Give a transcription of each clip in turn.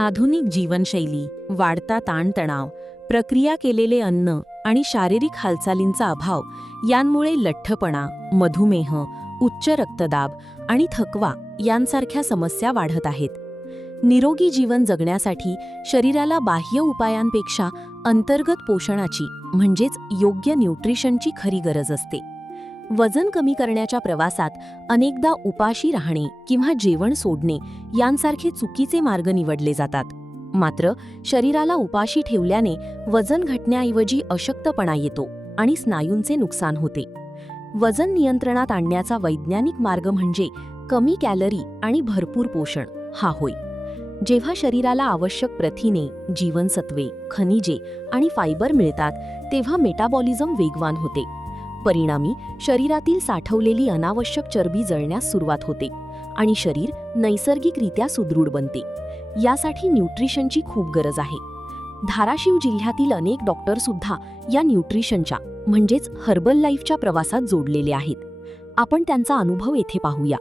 आधुनिक जीवनशैली, वाढता ताणतणाव, प्रक्रिया केलेले अन्न आणि शारीरिक हालचालींचा अभाव यांमुळे लठ्ठपणा, मधुमेह, उच्च रक्तदाब आणि थकवा यांसारख्या समस्या वाढत आहेत. निरोगी जीवन जगण्यासाठी शरीराला बाह्य उपायांपेक्षा अंतर्गत पोषणाची म्हणजेच योग्य न्यूट्रिशनची खरी गरज असते. वजन कमी करण्याच्या प्रवासात अनेकदा उपाशी राहणे किंवा जेवण सोडणे यांसारखे चुकीचे मार्ग निवडले जातात. मात्र शरीराला उपाशी ठेवल्याने वजन घटण्याऐवजी अशक्तपणा येतो आणि स्नायूंचे नुकसान होते. वजन नियंत्रणात आणण्याचा वैज्ञानिक मार्ग म्हणजे कमी कॅलरी आणि भरपूर पोषण हा होय. जेव्हा शरीराला आवश्यक प्रथिने, जीवनसत्वे, खनिजे आणि फायबर मिळतात तेव्हा मेटाबॉलिझम वेगवान होते. परिणामी शरीरातील साठवलेली अनावश्यक चरबी जळण्यास सुरुवात होते आणि शरीर नैसर्गिकरित्या सुदृढ बनते. यासाठी न्यूट्रिशनची खूप गरज आहे. धाराशिव जिल्ह्यातील अनेक डॉक्टरसुद्धा या न्यूट्रिशनच्या म्हणजेच हर्बल लाईफच्या प्रवासात जोडलेले आहेत. आपण त्यांचा अनुभव येथे पाहूया.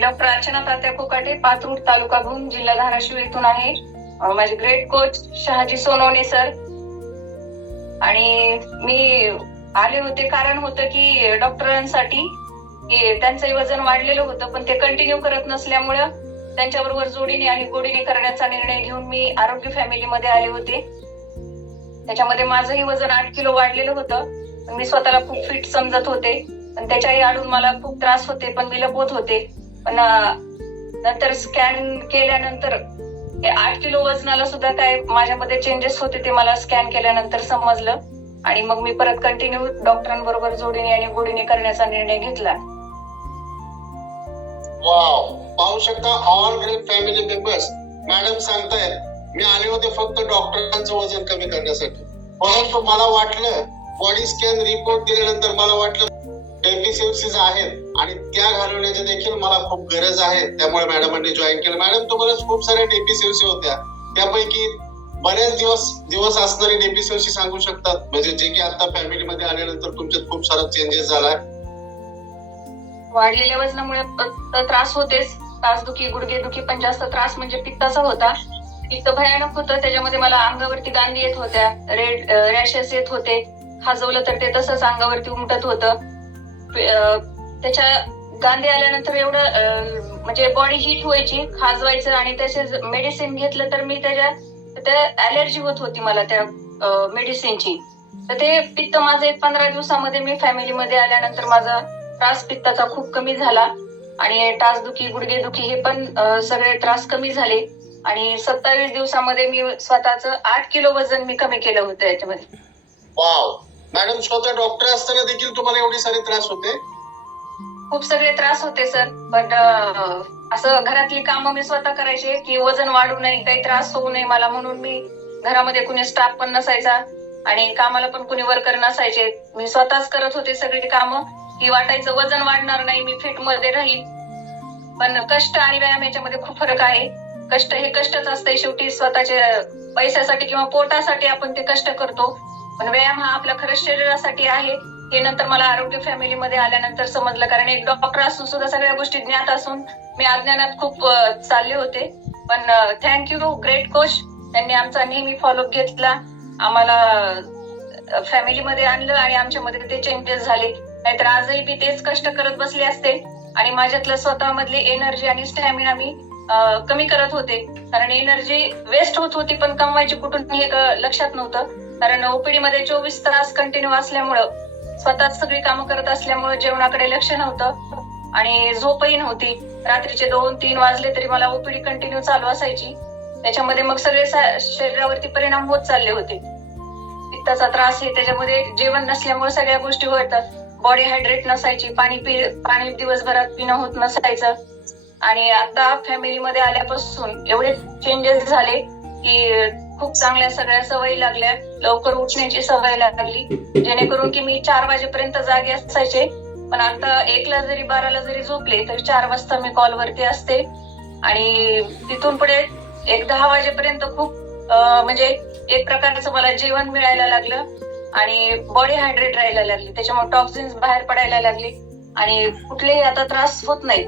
डॉक्टर अर्चना तात्या कोकाटे, पाथरूड, तालुका भूम, जिल्हा धाराशिव येथून आहे. माझे great coach Shahaji Sonawane sir. आणि मी आले होते कारण होतं की डॉक्टरांसाठी की त्यांचंही वजन वाढलेलं होतं, पण ते कंटिन्यू करत नसल्यामुळं त्यांच्याबरोबर जोडीने आणि गोडीने करण्याचा निर्णय घेऊन मी आरोग्य फॅमिलीमध्ये आले होते. त्याच्यामध्ये माझंही वजन 8 किलो वाढलेलं होतं. मी स्वतःला खूप फिट समजत होते, पण त्याच्याही आडून मला खूप त्रास होते, पण मी लपवत होते. पण नंतर स्कॅन केल्यानंतर 8 किलो वजनाला सुद्धा काय माझ्यामध्ये चेंजेस होते ते मला स्कॅन केल्यानंतर समजलं. आणि मग मी परत कंटिन्यू डॉक्टरांबरोबर जोडीने आणि गोडीने करण्याचा निर्णय घेतला. वाव, पाहू शकता all great family members. Madam सांगतायत मी आले होते फक्त डॉक्टरांचं वजन कमी करण्यासाठी, परंतु मला वाटलं बॉडी स्कॅन रिपोर्ट दिल्यानंतर मला वाटलं डेफिशियन्सीज आहेत आणि त्या घालवण्याची देखील मला खूप गरज आहे. त्यामुळे मॅडमांनी जॉईन केलं. मॅडम तुम्हाला खूप साऱ्या डेफिशियन्सी होत्या, त्यापैकी बऱ्याच दिवस असणारी डेफिशियन्सी सांगू शकतात, म्हणजे जे की आता फॅमिलीमध्ये आल्यानंतर तुमच्यात खूप सारा चेंजेस झालाय? वाढलेल्या वजनामुळे त्रास होतेच, तासदुखी, गुडघेदुखी, पण जास्त त्रास म्हणजे पित्ताचा होता. पित्त भयानक होतं. त्याच्यामध्ये मला अंगावरती गांधी येत होत्या, रेड रॅशेस येत होते. खाजवलं तर ते तसंच अंगावरती उमटत होतं. त्याच्या गांधी आल्यानंतर एवढं म्हणजे बॉडी हीट व्हायची, खाजवायचं, आणि तसेच मेडिसिन घेतलं तर मी त्या ॲलर्जी होत होती मला त्या मेडिसिनची. तर ते पित्त माझं 15 दिवसामध्ये मी फॅमिलीमध्ये आल्यानंतर माझा त्रास पित्ताचा खूप कमी झाला आणि टाचदुखी, गुडघेदुखी हे पण सगळे त्रास कमी झाले. आणि 27 दिवसामध्ये मी स्वतःचं 8 किलो वजन मी कमी केलं होतं याच्यामध्ये. वाव, मॅडम स्वतः डॉक्टर असताना देखील तुम्हाला एवढे सारे त्रास होते? खूप सगळे त्रास होते सर, पण असं घरातली कामं मी स्वतः करायचे की वजन वाढू नये, काही त्रास होऊ नये मला, म्हणून मी घरामध्ये कुणी स्टाफ पण नसायचा आणि कामाला पण कुणी वर्कर नसायचे. मी स्वतःच करत होते सगळी कामं, की वाटायचं वजन वाढणार नाही, मी फिट मध्ये राहील. पण कष्ट आणि व्यायाम याच्यामध्ये खूप फरक आहे. कष्ट हे कष्टच असते शेवटी, स्वतःच्या पैशासाठी किंवा पोटासाठी आपण ते कष्ट करतो, पण व्यायाम हा आपल्या खरंच शरीरासाठी आहे. हे नंतर मला आरोग्य फॅमिलीमध्ये आल्यानंतर समजलं, कारण एक डॉक्टर असून सुद्धा सगळ्या गोष्टी ज्ञात असून मी अज्ञानात खूप चालले होते. पण थँक्यू ग्रेट कोच, त्यांनी आमचा नेहमी फॉलोअप घेतला, आम्हाला फॅमिलीमध्ये आणलं आणि आमच्यामध्ये ते चेंजेस झाले. नाहीतर आजही मी तेच कष्ट करत बसले असते आणि माझ्यातलं स्वतःमधली एनर्जी आणि स्टॅमिना मी कमी करत होते. कारण एनर्जी वेस्ट होत होती, पण कमवायची कुठून हे लक्षात नव्हतं. कारण ओपीडी मध्ये 24 तास कंटिन्यू असल्यामुळं, स्वतःच सगळी कामं करत असल्यामुळे जेवणाकडे लक्ष नव्हतं आणि झोपही नव्हती. रात्रीचे 2-3 वाजले तरी मला ओपीडी कंटिन्यू चालू असायची. त्याच्यामध्ये मग सगळे शरीरावरती परिणाम होत चालले होते. पित्ताचा त्रास हे त्याच्यामध्ये जेवण नसल्यामुळे सगळ्या गोष्टी होतात. बॉडी हायड्रेट नसायची, पाणी दिवसभरात पिणं होत नसायचं. आणि आता फॅमिलीमध्ये आल्यापासून एवढे चेंजेस झाले की खूप चांगल्या सगळ्या सवयी लागल्या. लवकर उठण्याची सवय लागली, जेणेकरून की मी 4 वाजेपर्यंत जागे असायचे, पण आता 1ला जरी 12ला जरी झोपले तरी 4 वाजता मी कॉलवरती असते. आणि तिथून पुढे 10 वाजेपर्यंत खूप म्हणजे एक प्रकारचं मला जेवण मिळायला लागलं आणि बॉडी हायड्रेट राहायला लागली. त्याच्यामुळे टॉक्सिन्स बाहेर पडायला लागली आणि कुठलेही आता त्रास होत नाही.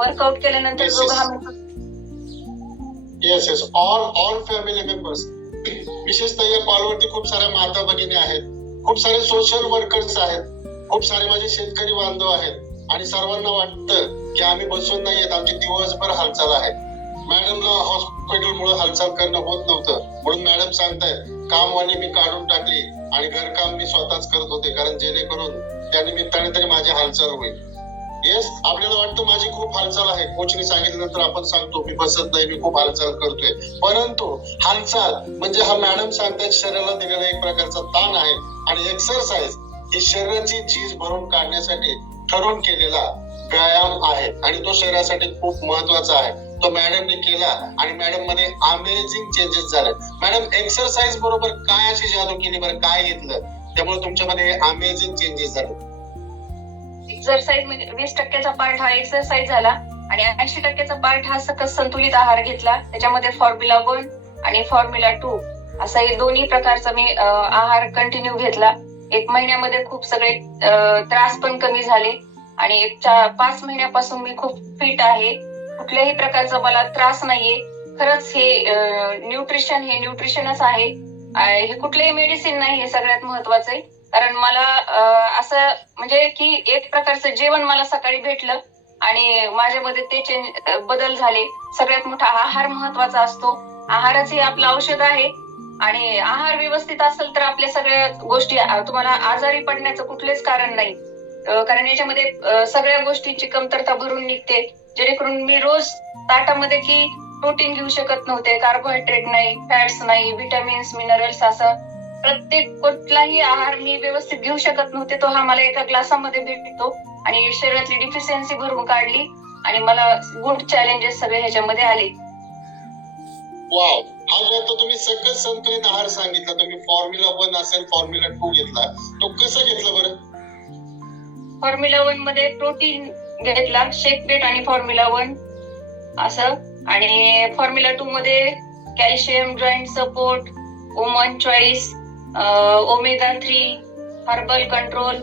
वर्कआउट केल्यानंतर Yes, जो yes. घाम yes yes all family members, विशेषतः या कॉलवरती खूप साऱ्या माता भगिनी आहेत, खूप सारे सोशल वर्कर्स आहेत, खूप सारे माझे शेतकरी बांधव आहेत आणि सर्वांना वाटतं की आम्ही बसून नाही येत, आमची दिवसभर हालचाल आहे. मॅडमला हॉस्पिटलमुळे हालचाल करणं होत नव्हतं, म्हणून मॅडम सांगतायत कामवाली मी काढून टाकली आणि घरकाम मी स्वतःच करत होते, कारण जेणेकरून त्या निमित्ताने तरी माझी हालचाल होईल. येस, आपल्याला वाटतं माझी खूप हालचाल आहे, कोचने सांगितल्यानंतर आपण सांगतो मी बसत नाही, मी खूप हालचाल करतोय, परंतु हालचाल म्हणजे हा मॅडम सांगतात शरीराला दिलेला एक प्रकारचा ताण आहे आणि एक्सरसाइज ही शरीराची झीज भरून काढण्यासाठी ठरवून केलेला व्यायाम आहे आणि तो शरीरासाठी खूप महत्वाचा आहे. तो मॅडमने केला आणि मॅडम मध्ये अमेझिंग चेंजेस झाले. मॅडम एक्सरसाइज बरोबर काय अशी जादू केली बरं, काय घेतलं त्यामुळे तुमच्यामध्ये अमेझिंग चेंजेस झाले? एक्सरसाइज म्हणजे 20% पार्ट हा एक्सरसाइज झाला आणि 80% पार्ट हा सकस संतुलित आहार घेतला. त्याच्यामध्ये फॉर्म्युला 1 आणि फॉर्म्युला 2 असा हे दोन्ही प्रकारचा मी आहार कंटिन्यू घेतला. 1 महिन्यामध्ये खूप सगळे त्रास पण कमी झाले आणि 5 महिन्यापासून मी खूप फिट आहे. कुठल्याही प्रकारचा मला त्रास नाहीये. खरंच हे न्यूट्रिशनच आहे. हे कुठलेही मेडिसिन नाही, हे सगळ्यात महत्वाचं आहे. कारण मला असं म्हणजे की एक प्रकारचं जेवण मला सकाळी भेटलं आणि माझ्यामध्ये ते बदल झाले. सगळ्यात मोठा आहार महत्वाचा असतो. आहारच हे आपलं औषध आहे आणि आहार व्यवस्थित असेल तर आपल्या सगळ्या गोष्टी तुम्हाला आजारी पडण्याचं कुठलेच कारण नाही. कारण याच्यामध्ये सगळ्या गोष्टींची कमतरता भरून निघते, जेणेकरून मी रोज ताटामध्ये की प्रोटीन घेऊ शकत नव्हते, कार्बोहायड्रेट नाही, फॅट्स नाही, व्हिटॅमिन्स, मिनरल्स असं प्रत्येक कुठलाही आहार मी व्यवस्थित घेऊ शकत नव्हते. तो हा मला एका ग्लासामध्ये भेटतो आणि शरीरातली डिफिशियन्सी भरून काढली आणि मला गुड चॅलेंजेस सगळे ह्याच्यामध्ये आले. वाव, हा जो आता तुम्ही सकस संतुलित आहार सांगितला, तुम्ही फॉर्म्युला 1 असेल फॉर्म्युला 2 घेतला, तो कसा घेतला बरं? फॉर्म्युला 1 मध्ये प्रोटीन घेतला, शेक पेट आणि फॉर्म्युला 1 असं, आणि फॉर्म्युला 2 मध्ये calcium, joint support, woman choice, omega 3, herbal control,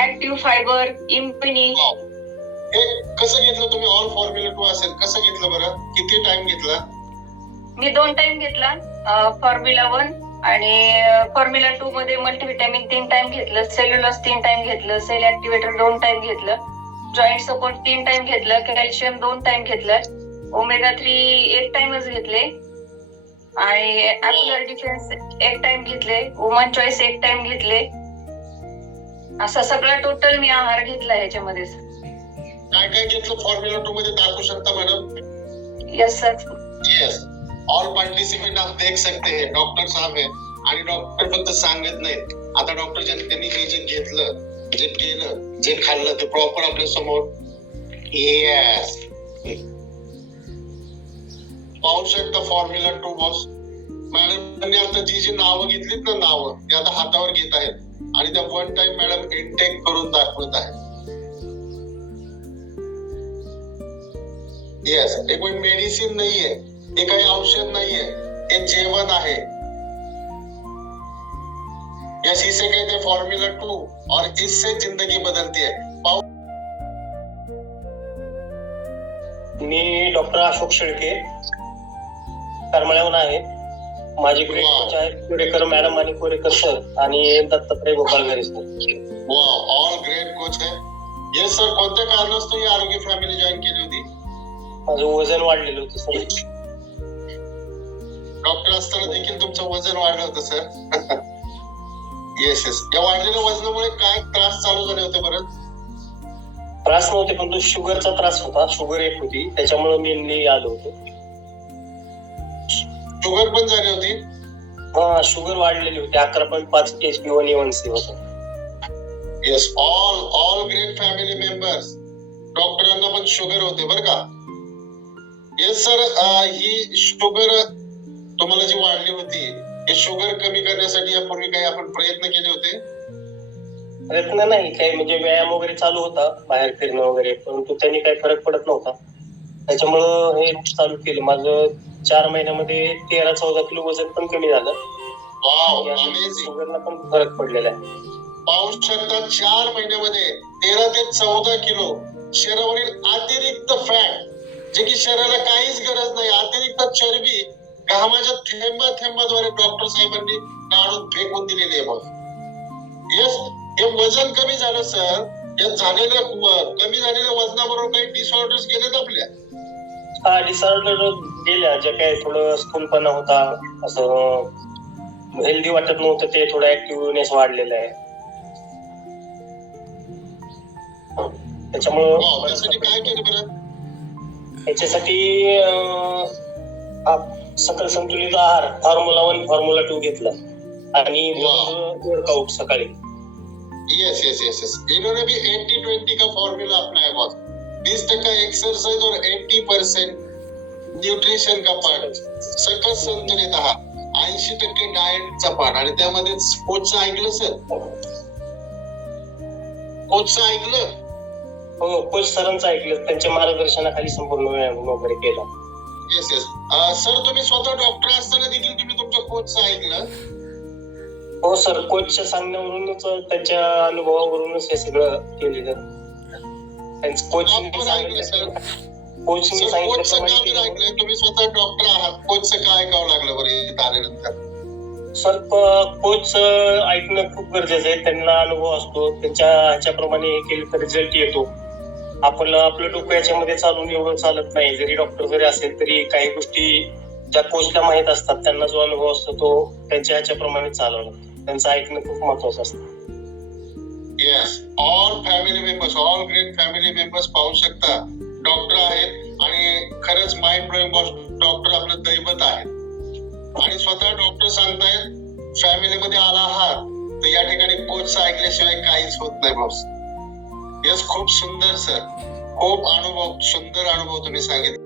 active fibre, इम्युनी. वाव, हे कसं घेतलं तुम्ही? ऑल फॉर्म्युला 2 असेल, कसं घेतलं बरं? किती टाइम घेतला? मी 2 टाइम घेतला फॉर्म्युला 1 आणि फॉर्म्युला 2 मध्ये मल्टीव्हिटॅमिन 3 टाइम घेतलं, सेल्युलोज 3 टाइम घेतलं, सेल ऍक्टिव्हेटर 2 टाइम घेतलं, जॉईंट सपोर्ट 3 टाइम घेतलं, कॅल्शियम 2 टाइम घेतलं, ओमेगा 3 1 टाइमच घेतले आणि ॲक्युलर डिफेन्स 1 टाइम घेतले, वुमन चॉईस 1 टाइम घेतले. असं सगळं टोटल मी आहार घेतला ह्याच्यामध्ये. काय काय घेतलं फॉर्म्युला 2 मध्ये दाखवू शकता madam? Yes sir. Yes, all participant आप देख सकते हैं, डॉक्टर साहब है आणि डॉक्टर फक्त सांगत नाहीत. आता डॉक्टर त्यांनी जे घेतलं, जे केलं, जे खाल्लं ते प्रॉपर आपल्या समोर. येस, पाहू शकता फॉर्म्युला 2 बॉस. मॅडमने आता जी नावं घेतलीत ना, नावं ते आता हातावर घेत आहेत आणि त्या 1 टाइम मॅडम इनटेक करून दाखवत आहेत. येस, हे कोई मेडिसिन नाहीये, हे काही औषध नाहीये, हे जेवण आहे. यस, इसे कहते हैं फॉर्म्युला 2 और इससे जिंदगी बदलती है. मी डॉक्टर अशोक शेळके, करमाळ्याहून आहे. माझे ग्रेट कोच आहेत कोरेकर मॅडम आणि कोरेकर सर आणि Dattatray Gopalghare sir. Wow, all great coach है. येस सर, कोणत्या कारणास्तव ही आरोग्य फॅमिली जॉईन केली होती? माझं वजन वाढलेलं होतं सर. डॉक्टर असताना देखील तुमचं वजन वाढलं होतं सर. येस येस, या वाढलेल्या वजनामुळे काय त्रास चालू झाले होते बरं? त्रास नव्हते, पण तो शुगरचा त्रास होता. शुगर एक होती, त्याच्यामुळे मी आलो होतो. शुगर पण झाली होती? हा, शुगर वाढलेली होती. 11.5 HbA1C होतं. Yes, all great family members, डॉक्टरांना पण शुगर होते बरं का? येस सर, ही शुगर तुम्हाला जी वाढली होती, हे शुगर कमी करण्यासाठी यापूर्वी काही आपण प्रयत्न केले होते? प्रयत्न नाही काही, म्हणजे व्यायाम वगैरे चालू होता, बाहेर फिरणं वगैरे, परंतु त्यांनी काही फरक पडत नव्हता. त्याच्यामुळं हे चालू केलं. माझं 4 महिन्यामध्ये 13-14 किलो वजन पण कमी झालं. Wow, amazing. शुगरला पण फरक पडलेला आहे. पाहू शकता 4 महिन्यामध्ये 13 ते 14 किलो शरीरावरील अतिरिक्त फॅट, जे की शरीराला काहीच गरज नाही, अतिरिक्त चरबी घामाच्या थेंबाद्वारे डॉक्टर साहेबांनी काढून फेकून दिलेली आहे बघ. येस, हे वजन कमी झालं सर. या कमी झालेल्या वजनाबरोबर काही डिसऑर्डर्स गेलेत आपल्या? हा, डिसऑर्डर गेल्या. जे काय थोडं स्थूलपणा होता, असं हेल्दी वाटत नव्हतं, ते थोडं ऍक्टिव्हनेस वाढलेलं आहे. त्यासाठी काय केलं बरं? त्याच्यासाठी सकल संतुलित आहार, फॉर्म्युला 1, फॉर्म्युला 2 घेतला आणि वर्कआउट सकाळी. यस यस यस यस, इन्होंने भी 80-20 का फॉर्मूला अपनाया बॉस. 20% एक्सरसाइज और 80% न्यूट्रिशन का पार्ट, सकल संतुलित आहार, 80% डाएटचा पार्ट. आणि त्यामध्ये कोचचं ऐकलं सर? कोचचं ऐकलं? हो, कोच सरांचं ऐकलं. त्यांच्या मार्गदर्शनाखाली संपूर्ण व्यायाम वगैरे केला. Yes yes. सर, तुम्ही स्वतः डॉक्टर असताना देखील तुम्ही तुमच्या कोचचं ऐकलं? हो सर, कोचच्या सांगण्यावरूनच, त्यांच्या अनुभवावरूनच हे सगळं केलेलं. कोचचं काय ऐकलं? तुम्ही स्वतः डॉक्टर आहात, कोचचं काय ऐकावं लागलं बरं इथं आल्यानंतर? सर, कोच ऐकणं खूप गरजेचं आहे. त्यांना अनुभव असतो, त्यांच्या ह्याच्याप्रमाणे हे केलं तर रिझल्ट येतो. आपलं डोकं याच्यामध्ये चालून एवढं चालत नाही. जरी डॉक्टर जरी असेल तरी काही गोष्टी ज्या कोचला माहित असतात, त्यांना जो अनुभव असतो तो त्यांच्या ह्याच्याप्रमाणे चालवणं, त्यांचं ऐकणं खूप महत्वाचं असतं. Yes, all family members, all great family members पाहू शकता, डॉक्टर आहेत आणि खरंच माइंड ब्लोइंग बॉस, डॉक्टर आपलं दैवत आहे. आणि स्वतः डॉक्टर सांगतायत फॅमिलीमध्ये आला आहात तर या ठिकाणी कोचचं ऐकल्याशिवाय काहीच होत नाही बॉस. येस, खूप सुंदर सर, खूप सुंदर अनुभव तुम्ही सांगितले.